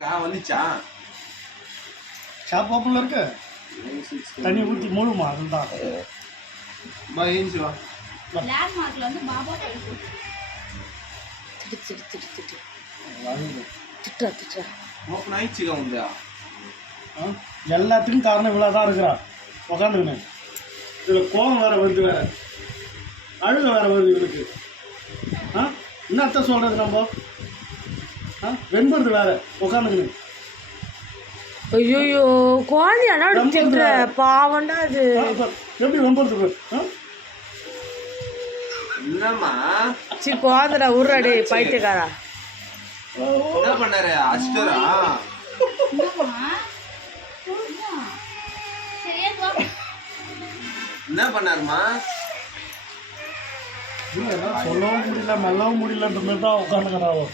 வந்துச்சா சாப்பாப்புல இருக்கு தண்ணி ஊற்றி மூழுமா அதுதான் லேண்ட்மார்க்ல வந்து பாபா போயிட்டு திட்டுறா ஓப்பன் ஆயிடுச்சுக்கா உண்டா எல்லாத்துக்கும் காரணம் இவ்வளோ தான் இருக்கிறா உக்காந்துக்கினு இதில் கோபம் வேற வருது வேற அழுக வேற வருது இவருக்கு என்னத்த சொல்கிறது நம்ம வெண்படுது வேற உக்காந்துக்கினு ஐயோ குழந்தைய பாவண்டா அது எப்படி வெண்படுது என்னம்மா சி குழந்தைடா உருடே பைத்தியக்காரா என்ன பண்ணாரு அஸ்டரா என்ன பண்ணாருமா சொல்லவும் முடியல மெல்லவும் முடியலன்ற மாதிரி தான் உட்காந்துக்கிறாவோ